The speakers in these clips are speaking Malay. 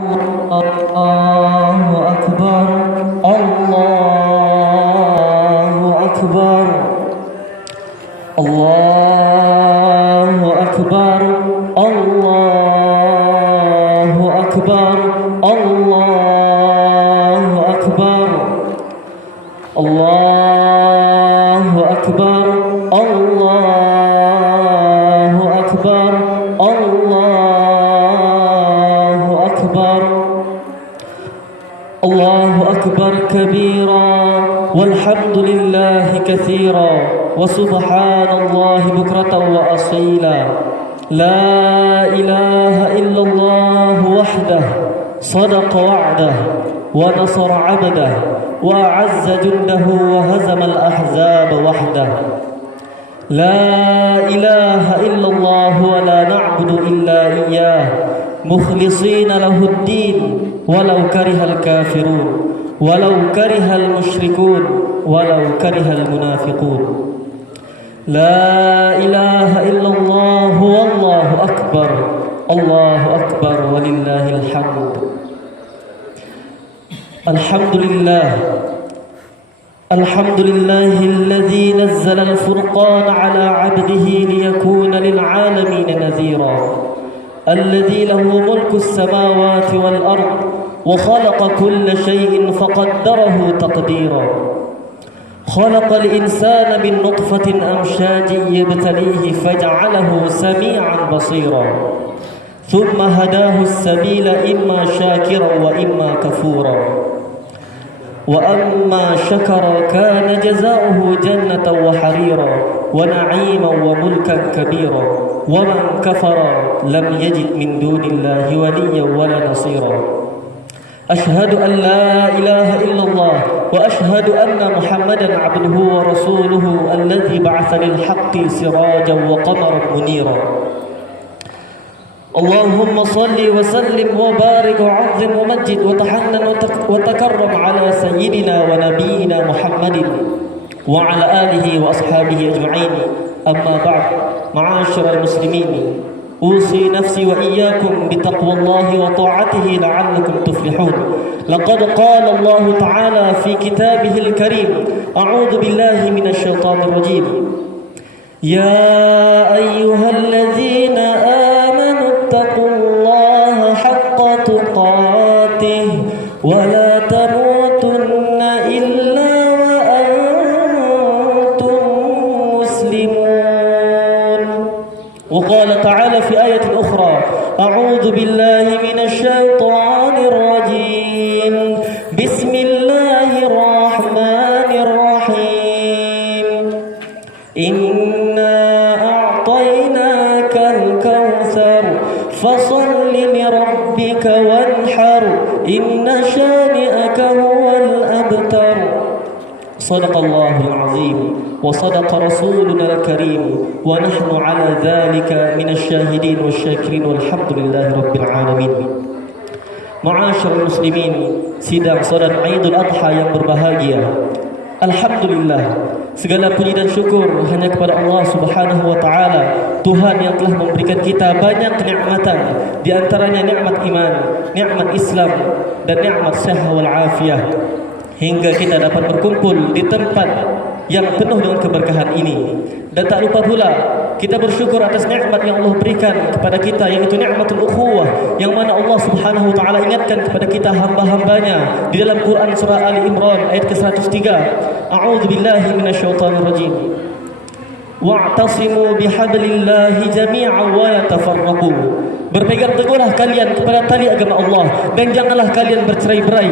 الله أكبر الله أكبر الله أكبر الله أكبر الله أكبر الله أكبر الله أكبر الله أكبر الله أكبر كبيرا والحمد لله كثيرا وسبحان الله بكرة وأصيلا لا إله إلا الله وحده صدق وعده ونصر عبده وأعز جنده وهزم الأحزاب وحده لا إله إلا الله ولا نعبد إلا إياه مخلصين له الدين ولو كره الكافرون ولو كره المشركون ولو كره المنافقون لا إله إلا الله والله أكبر الله أكبر ولله الحمد الحمد لله الحمد لله الذي نزل الفرقان على عبده ليكون للعالمين نذيرا الذي له ملك السماوات والأرض وخلق كل شيء فقدره تقديرا خلق الإنسان من نطفة أمشاج يبتليه فجعله سميعا بصيرا ثم هداه السبيل إما شاكرا وإما كفورا وأما شكر كان جزاؤه جنة وحريرا ونعيما وملكا كبيرا ومن كفر لم يجد من دون الله وليا ولا نصيرا أشهد أن لا إله إلا الله وأشهد أن محمدا عبده ورسوله الذي بعث للحق سراجا وقمرا منيرا اللهم صل وسلم وبارك وعظم ومجد وتحنن وتكرم على سيدنا ونبينا محمد وعلى آله وأصحابه أجمعين أما بعد معاشر المسلمين أوصي نفسي وإياكم بتقوى الله وطاعته لعلكم تفلحون لقد قال الله تعالى في كتابه الكريم أعوذ بالله من الشيطان الرجيم يا أيها الذين آمنوا اتقوا الله حق تقاته ولا تموتن إلا وأنتم مسلمون وقال تعالى في آية أخرى أعوذ بالله من الشيطان الرجيم بسم الله الرحمن الرحيم إنا أعطيناك الكوثر فصل لربك وانحر إن شانئك هو الأبتر صدق الله العظيم وصدق رسولنا الكريم ونحن على ذلك من الشاهدين والشاكرين والحمد لله رب العالمين. Ma'asyiral muslimin, sidang salat Idul Adha yang berbahagia. Alhamdulillah, segala puji dan syukur hanya kepada Allah Subhanahu wa taala, Tuhan yang telah memberikan kita banyak kenikmatan, di antaranya nikmat iman, nikmat Islam dan nikmat sehat wal afiah, hingga kita dapat berkumpul di tempat yang penuh dengan keberkahan ini. Dan tak lupa pula kita bersyukur atas nikmat yang Allah berikan kepada kita, yaitu nikmatul ukhuwah, yang mana Allah Subhanahu wa taala ingatkan kepada kita hamba-hambanya di dalam Quran surah Ali Imran ayat ke-103. A'udzu billahi minasyaitonir rajim. Wa'tasimu bihablillahi jami'an wa la tafarraqu. Berpegang teguhlah kalian kepada tali agama Allah dan janganlah kalian bercerai-berai.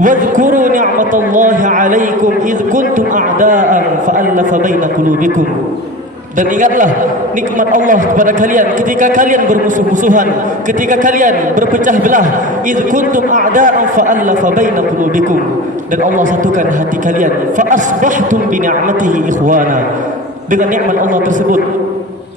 Wadhkuru ni'matallahi 'alaikum idh kuntum a'da'an fa'alafa baina qulubikum. Dan ingatlah nikmat Allah kepada kalian ketika kalian bermusuh-musuhan, ketika kalian berpecah belah. Idh kuntum a'da'an fa'alafa baina qulubikum. Dan Allah satukan hati kalian. Fa asbahtum bi ni'matihi ikhwana. Dengan nikmat Allah tersebut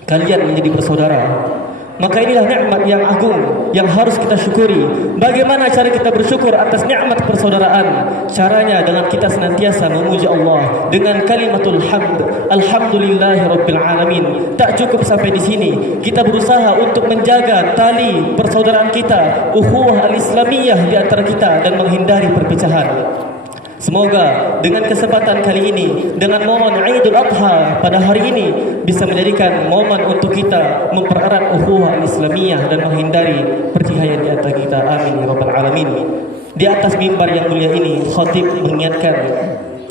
kalian menjadi bersaudara. Maka inilah nikmat yang agung yang harus kita syukuri. Bagaimana cara kita bersyukur atas nikmat persaudaraan? Caranya dengan kita senantiasa memuji Allah dengan kalimatul hamd. Alhamdulillahirabbil alamin. Tak cukup sampai di sini. Kita berusaha untuk menjaga tali persaudaraan kita, ukhuwah al-islamiyah di antara kita dan menghindari perpecahan. Semoga dengan kesempatan kali ini, dengan momen Aidul Adha pada hari ini, bisa menjadikan momen untuk kita mempererat ukhuwah Islamiyah dan menghindari pertikaian di antara kita. Amin ya rabbal alamin. Di atas mimbar yang mulia ini, khatib mengingatkan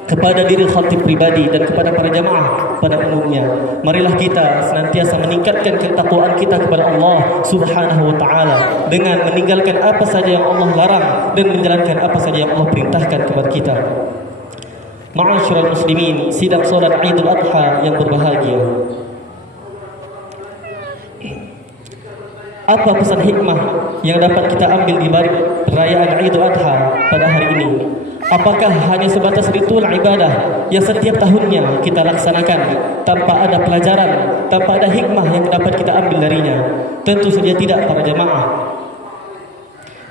kepada diri khatib pribadi dan kepada para jamaah pada umumnya, marilah kita senantiasa meningkatkan ketakwaan kita kepada Allah Subhanahu wa taala dengan meninggalkan apa saja yang Allah larang dan menjalankan apa saja yang Allah perintahkan kepada kita. Ma'asyiral muslimin, sidang salat Idul Adha yang berbahagia. Apa pesan hikmah yang dapat kita ambil di balik perayaan Idul Adha pada hari ini? Apakah hanya sebatas ritual ibadah yang setiap tahunnya kita laksanakan tanpa ada pelajaran, tanpa ada hikmah yang dapat kita ambil darinya? Tentu saja tidak, para jamaah.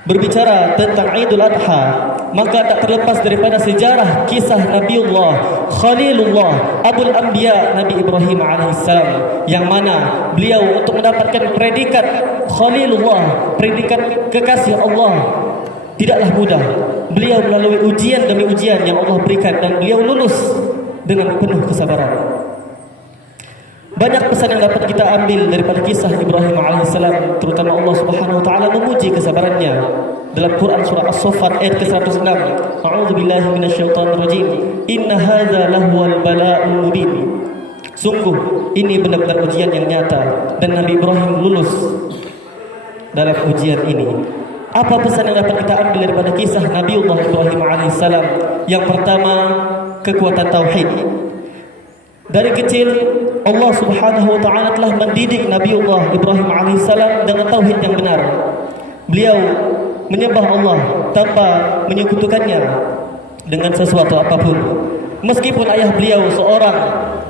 Berbicara tentang Idul Adha, maka tak terlepas daripada sejarah kisah Nabiullah Khalilullah Abul Anbiya Nabi Ibrahim alaihissalam, yang mana beliau untuk mendapatkan predikat Khalilullah, predikat kekasih Allah, tidaklah mudah. Beliau melalui ujian demi ujian yang Allah berikan dan beliau lulus dengan penuh kesabaran. Banyak pesan yang dapat kita ambil daripada kisah Ibrahim alaihissalam, terutama Allah Subhanahu wa taala memuji kesabarannya dalam Quran surah As-Saffat ayat ke-106. A'udzubillahi minasyaitonir rajim. Inna hadza lahuwal bala'ul mubin. Sungguh ini benar-benar ujian yang nyata dan Nabi Ibrahim lulus dalam ujian ini. Apa pesan yang dapat kita ambil daripada kisah Nabiullah Ibrahim alaihissalam? Yang pertama, kekuatan tauhid. Dari kecil Allah Subhanahu wa taala telah mendidik Nabiullah Ibrahim alaihissalam dengan tauhid yang benar. Beliau menyembah Allah tanpa menyekutukannya dengan sesuatu apapun. Meskipun ayah beliau seorang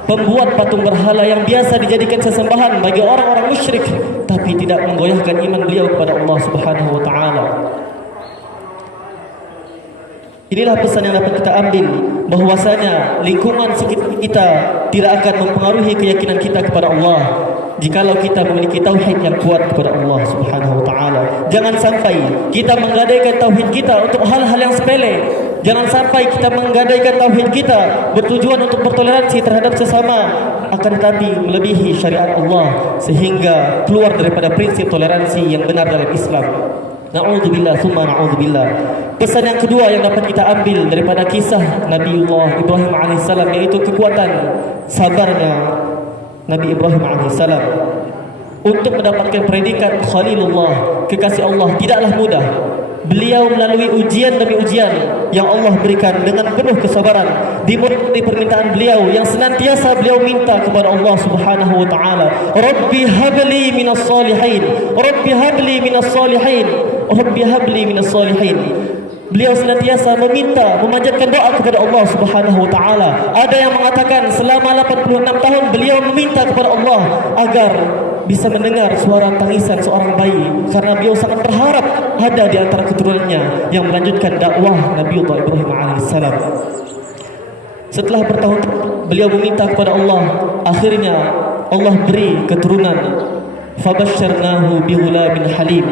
pembuat patung berhala yang biasa dijadikan sesembahan bagi orang-orang musyrik, tapi tidak menggoyahkan iman beliau kepada Allah Subhanahu wa taala. Inilah pesan yang dapat kita ambil, bahwasanya lingkungan sekitar kita tidak akan mempengaruhi keyakinan kita kepada Allah jikalau kita memiliki tauhid yang kuat kepada Allah Subhanahu wa taala. Jangan sampai kita menggadaikan tauhid kita untuk hal-hal yang sepele. Jangan sampai kita menggadaikan tauhid kita bertujuan untuk bertoleransi terhadap sesama, akan tetapi melebihi syariat Allah sehingga keluar daripada prinsip toleransi yang benar dalam Islam. Na'udzubillah summa na'udzubillah. Pesan yang kedua yang dapat kita ambil daripada kisah Nabiullah Ibrahim alaihissalam, yaitu kekuatan sabarnya Nabi Ibrahim alaihissalam untuk mendapatkan predikat Khalilullah, kekasih Allah, tidaklah mudah. Beliau melalui ujian demi ujian yang Allah berikan dengan penuh kesabaran. Dimulai permintaan beliau yang senantiasa beliau minta kepada Allah Subhanahu wa taala, Rabbi habli minas salihin, Rabbi habli minas salihin, Rabbi habli minas salihin. Beliau senantiasa meminta, memanjatkan doa kepada Allah Subhanahu wa taala. Ada yang mengatakan selama 86 tahun beliau meminta kepada Allah agar bisa mendengar suara tangisan seorang bayi, karena beliau sangat berharap ada di antara keturunannya yang melanjutkan dakwah Nabiullah Ibrahim alaihissalam. Setelah bertahun beliau meminta kepada Allah, akhirnya Allah beri keturunan. Fabasyarnahu bihulamin halim.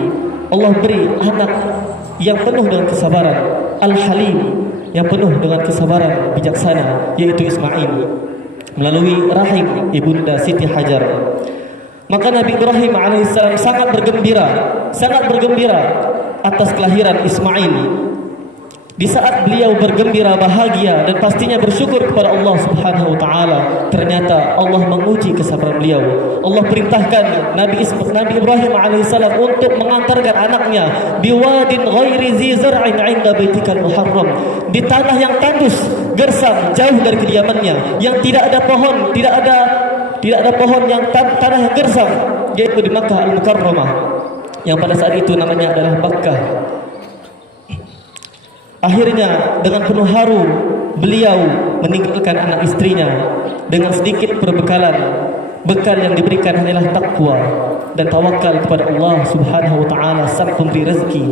Allah beri anak yang penuh dengan kesabaran, Al-Halim, yang penuh dengan kesabaran bijaksana, yaitu Ismail, melalui rahim ibunda Siti Hajar. Maka Nabi Ibrahim alaihissalam sangat bergembira atas kelahiran Ismail. Di saat beliau bergembira, bahagia dan pastinya bersyukur kepada Allah Subhanahu wa taala, ternyata Allah menguji kesabaran beliau. Allah perintahkan Nabi Ibrahim alaihissalam untuk mengantarkan anaknya biwadin ghairi zi zar'in 'inda baitikal muharram, di tanah yang tandus, gersang, jauh dari kediamannya, yang tidak ada pohon, tidak ada pohon, yang tanah yang gersang, yaitu di Makkah Al-Mukarramah, yang pada saat itu namanya adalah Makkah. Akhirnya dengan penuh haru beliau meninggalkan anak istrinya dengan sedikit perbekalan bekal yang diberikan hanyalah takwa dan tawakal kepada Allah Subhanahu wa taala sang pemberi rezeki.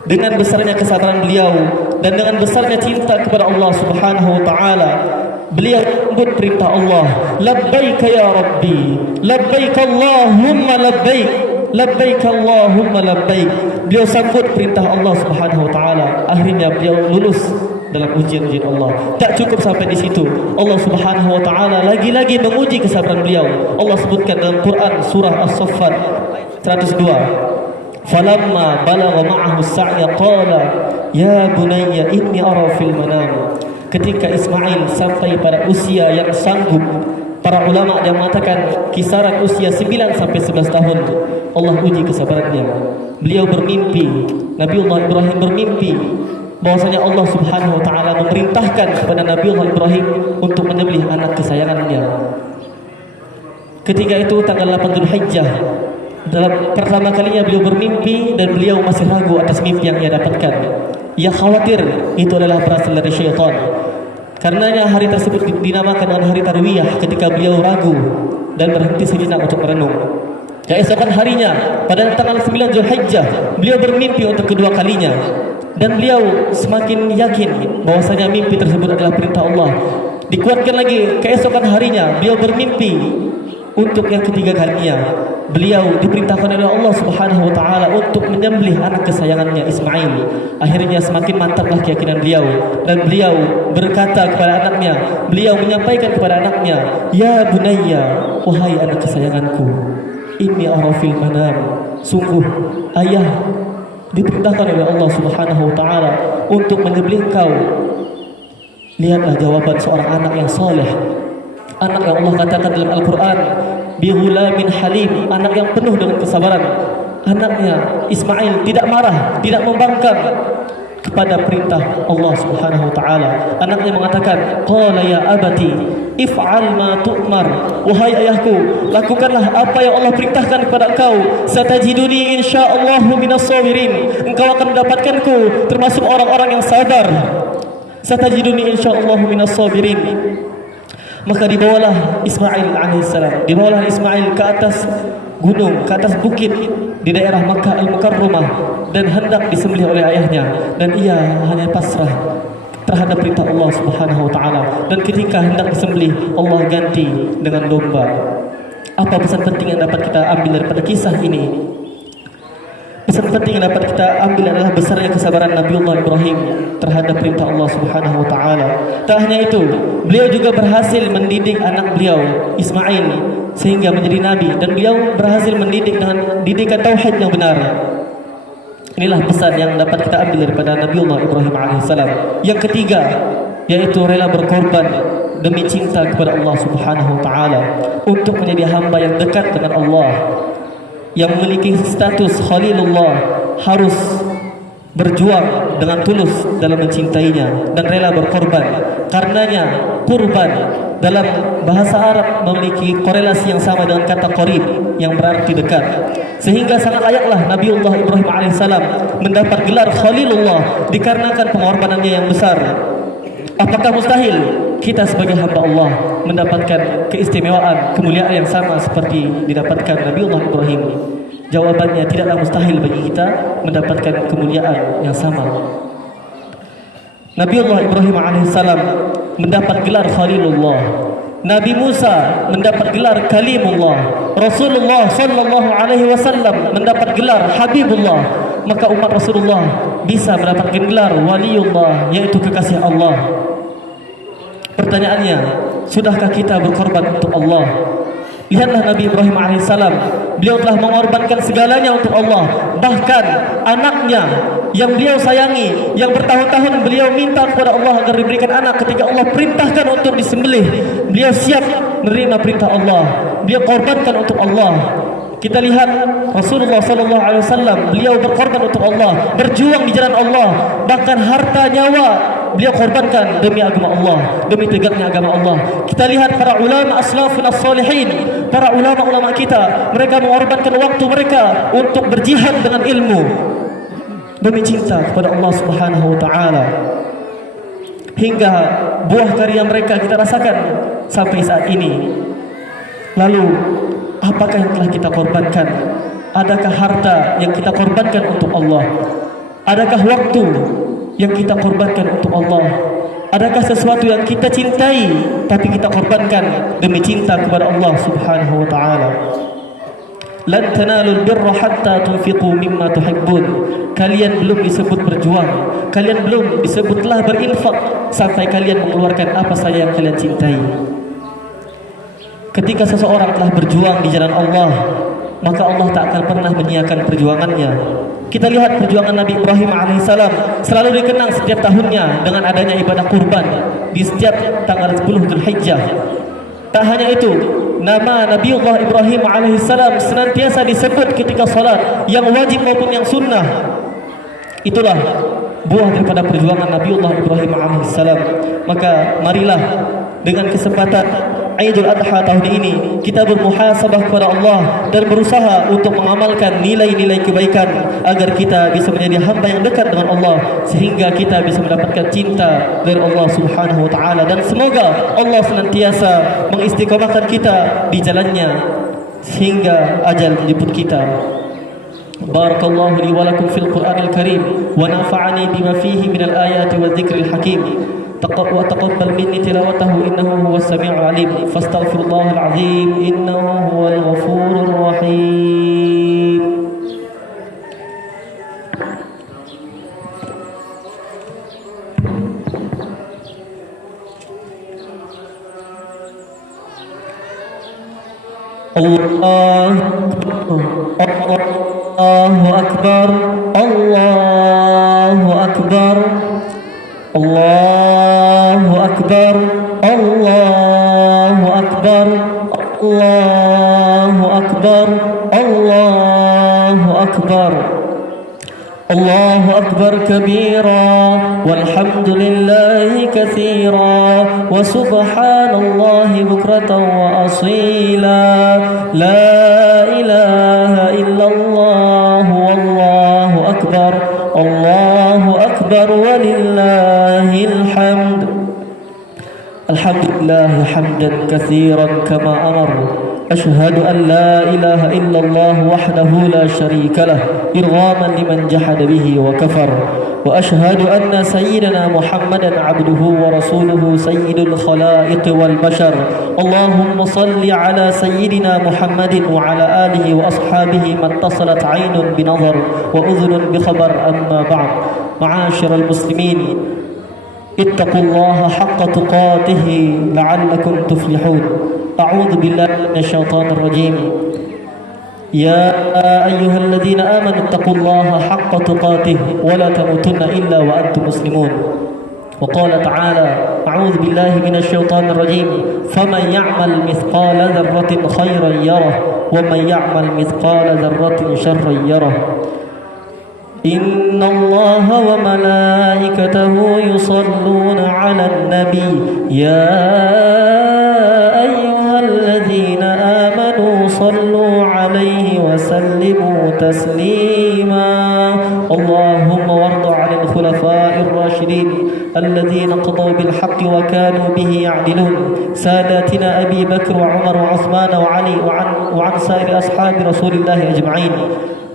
Dengan besarnya kesabaran beliau dan dengan besarnya cinta kepada Allah Subhanahu wa taala, beliau menyambut perintah Allah, labbaik ya rabbi, labbaik Allahumma labbaik, labbaik Allahumma labbaik. Beliau sambut perintah Allah Subhanahu wa taala. Akhirnya beliau lulus dalam ujian-ujian Allah. Tak cukup sampai di situ, Allah Subhanahu wa taala lagi-lagi menguji kesabaran beliau. Allah sebutkan dalam Quran surah As-Saffat 102, falamma balagha ma'ahu as-sa'ya qala ya bunayya inni ara fil manam. Ketika Ismail sampai pada usia yang sanggup, para ulama yang mengatakan kisaran usia 9 sampai 11 tahun, Allah uji kesabarannya. Beliau bermimpi, Nabiullah Ibrahim bermimpi bahwasanya Allah Subhanahu wa taala memerintahkan kepada Nabiullah Ibrahim untuk menyembelih anak kesayangannya. Ketika itu tanggal 8 Dzulhijjah, dalam pertama kalinya beliau bermimpi dan beliau masih ragu atas mimpi yang ia dapatkan. Ia khawatir itu adalah berasal dari syaitan. Karenanya hari tersebut dinamakan dengan hari tarwiyah, ketika beliau ragu dan berhenti sejenak untuk merenung. Keesokan harinya pada tanggal 9 Dzulhijjah beliau bermimpi untuk kedua kalinya dan beliau semakin yakin bahwasanya mimpi tersebut adalah perintah Allah. Dikuatkan lagi keesokan harinya beliau bermimpi untuk yang ketiga kalinya. Beliau diperintahkan oleh Allah Subhanahu wa taala untuk menyembelih anak kesayangannya Ismail. Akhirnya semakin mantaplah keyakinan beliau dan beliau berkata kepada anaknya, beliau menyampaikan kepada anaknya, ya bunayya, wahai anak kesayanganku, inni ara fil manam, sungguh ayah diperintahkan oleh Allah Subhanahu wa taala untuk menyembelih kau. Lihatlah jawaban seorang anak yang saleh, anak yang Allah katakan dalam Al-Quran, bighulamin halim, anak yang penuh dengan kesabaran. Anaknya Ismail tidak marah, tidak membangkang kepada perintah Allah Subhanahu wa taala. Anaknya mengatakan, qala ya abati if'al ma tu'mar, wahai ayahku, lakukanlah apa yang Allah perintahkan kepada engkau. Satajiduni insyaallahu minas sabirin, engkau akan mendapatkanku termasuk orang-orang yang sabar. Satajiduni insyaallahu minas sabirin. Maka dibawalah Ismail alaihissalam, dibawalah Ismail ke atas gunung, ke atas bukit di daerah Makkah Al-Mukarramah dan hendak disembelih oleh ayahnya, dan ia hanya pasrah terhadap perintah Allah Subhanahu wa taala. Dan ketika hendak disembelih, Allah ganti dengan domba. Apa pesan penting yang dapat kita ambil daripada kisah ini? Pesan penting yang dapat kita ambil adalah besarnya kesabaran Nabiullah Ibrahim terhadap perintah Allah Subhanahu wa taala. Tak hanya itu, beliau juga berhasil mendidik anak beliau Ismail sehingga menjadi nabi, dan beliau berhasil mendidik dengan didikan tauhid yang benar. Inilah pesan yang dapat kita ambil daripada Nabiullah Ibrahim alaihissalam. Yang ketiga, yaitu rela berkorban demi cinta kepada Allah Subhanahu wa taala untuk menjadi hamba yang dekat dengan Allah, yang memiliki status Khalilullah, harus berjuang dengan tulus dalam mencintainya dan rela berkorban. Karenanya kurban dalam bahasa Arab memiliki korelasi yang sama dengan kata qarib yang berarti dekat, sehingga sangat layaklah Nabiullah Ibrahim alaihissalam mendapat gelar Khalilullah dikarenakan pengorbanannya yang besar. Apakah mustahil kita sebagai hamba Allah mendapatkan keistimewaan, kemuliaan yang sama seperti didapatkan Nabiullah Ibrahim? Jawabannya, tidaklah mustahil bagi kita mendapatkan kemuliaan yang sama. Nabiullah Ibrahim alaihissalam mendapat gelar Khalilullah. Nabi Musa mendapat gelar Kalimullah. Rasulullah sallallahu alaihi wasallam mendapat gelar Habibullah. Maka umat Rasulullah bisa mendapatkan gelar Waliullah, yaitu kekasih Allah. Pertanyaannya, sudahkah kita berkorban untuk Allah? Lihatlah Nabi Ibrahim alaihissalam, beliau telah mengorbankan segalanya untuk Allah. Bahkan anaknya yang beliau sayangi, yang bertahun-tahun beliau minta kepada Allah agar diberikan anak, ketika Allah perintahkan untuk disembelih, beliau siap menerima perintah Allah, beliau korbankan untuk Allah. Kita lihat Rasulullah SAW, beliau berkorban untuk Allah, berjuang di jalan Allah, bahkan harta nyawa beliau korbankan demi agama Allah, demi tegaknya agama Allah. Kita lihat para ulama aslafun as-salihin, para ulama-ulama kita, mereka mengorbankan waktu mereka untuk berjihad dengan ilmu demi cinta kepada Allah Subhanahu wa taala, hingga buah karya mereka kita rasakan sampai saat ini. Lalu apakah yang telah kita korbankan? Adakah harta yang kita korbankan untuk Allah? Adakah waktu yang kita korbankan untuk Allah? Adakah sesuatu yang kita cintai tapi kita korbankan demi cinta kepada Allah Subhanahu wa taala? Lan tanalul birra hatta tunfiqu mimma tuhibbun. Kalian belum disebut berjuang, kalian belum disebut telah berinfak sampai kalian mengeluarkan apa saja yang kalian cintai. Ketika seseorang telah berjuang di jalan Allah, maka Allah tak akan pernah menyiakan perjuangannya. Kita lihat perjuangan Nabi Ibrahim alaihissalam selalu dikenang setiap tahunnya dengan adanya ibadah kurban di setiap tanggal 10 Dzulhijjah. Tak hanya itu, nama Nabiullah Ibrahim alaihissalam senantiasa disebut ketika salat, yang wajib maupun yang sunnah. Itulah buah daripada perjuangan Nabiullah Ibrahim alaihissalam. Maka marilah dengan kesempatan Idul Adha tahun ini kita bermuhasabah kepada Allah dan berusaha untuk mengamalkan nilai-nilai kebaikan agar kita bisa menjadi hamba yang dekat dengan Allah, sehingga kita bisa mendapatkan cinta dari Allah Subhanahu wa taala, dan semoga Allah senantiasa mengistiqomahkan kita di jalannya sehingga ajal menjemput kita. Barakallahu li wa lakum fil Qur'anil Karim wa nafa'ani bima fihi minal ayati wadh-dhikril hakim. وتقبل مني تلاوته إنه هو السميع العليم فاستغفر الله العظيم إنه هو الغفور الرحيم. الله أكبر الله أكبر الله أكبر الله أكبر الله أكبر الله أكبر الله أكبر كبيرا والحمد لله كثيرا وسبحان الله بكرة وأصيلا لا إله إلا الله والله أكبر الله أكبر ولله الحمد. الحمد لله حمدا كثيرا كما أمر. أشهد أن لا إله إلا الله وحده لا شريك له إرغاما لمن جحد به وكفر. وأشهد أن سيدنا محمدا عبده ورسوله سيد الخلائق والبشر. اللهم صل على سيدنا محمد وعلى آله وأصحابه ما اتصلت عين بنظر وأذن بخبر. أما بعد، معاشر المسلمين، اتقوا الله حق تقاته لعلكم تفلحون. أعوذ بالله من الشيطان الرجيم. يا أيها الذين آمنوا اتقوا الله حق تقاته ولا تموتن إلا وأنتم مسلمون. وقال تعالى: أعوذ بالله من الشيطان الرجيم. فمن يعمل مثقال ذرة خيرا يره ومن يعمل مثقال ذرة شرا يره. إن الله وملائكته يصلون على النبي يا أيها الذين آمنوا صلوا عليه وسلموا تسليما. اللهم وارض عن الخلفاء الراشدين الذين قضوا بالحق وكانوا به يعدلون، ساداتنا أبي بكر وعمر وعثمان وعلي وعن سائر أصحاب رسول الله أجمعين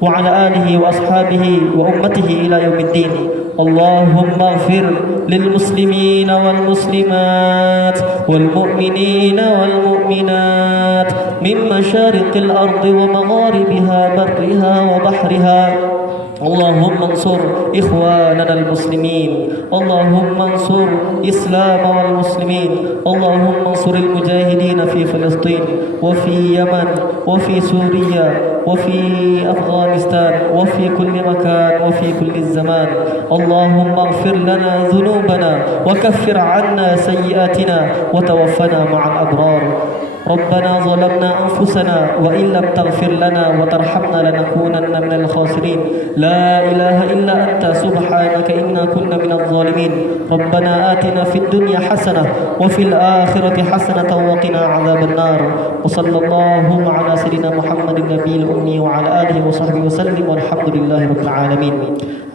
وعلى آله وأصحابه وأمته إلى يوم الدين. اللهم اغفر للمسلمين والمسلمات والمؤمنين والمؤمنات من مشارق الأرض ومغاربها برها وبحرها. اللهم انصر إخواننا المسلمين. اللهم انصر إسلام والمسلمين. اللهم انصر المجاهدين في فلسطين وفي يمن وفي سوريا وفي أفغانستان وفي كل مكان وفي كل الزمان. اللهم اغفر لنا ذنوبنا وكفر عنا سيئاتنا وتوفنا مع الأبرار. ربنا ظلمنا أنفسنا وإن لم تغفر لنا وترحمنا لنكونن من الخاسرين. لا إله إلا أنت سبحانك إنا كنا من الظالمين. ربنا آتنا في الدنيا حسنة وفي الآخرة حسنة وقنا عذاب النار. وصلى الله على سيدنا محمد النبي الأمي وعلى آله وصحبه وسلم والحمد لله رب العالمين.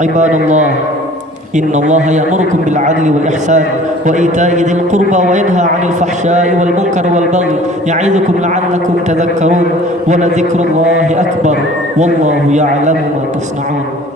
عباد الله، إن الله يأمركم بالعدل والإحسان وإيتاء ذي القربى وينهى عن الفحشاء والمنكر والبغي يعظكم لعلكم تذكرون ولذكر الله أكبر والله يعلم ما تصنعون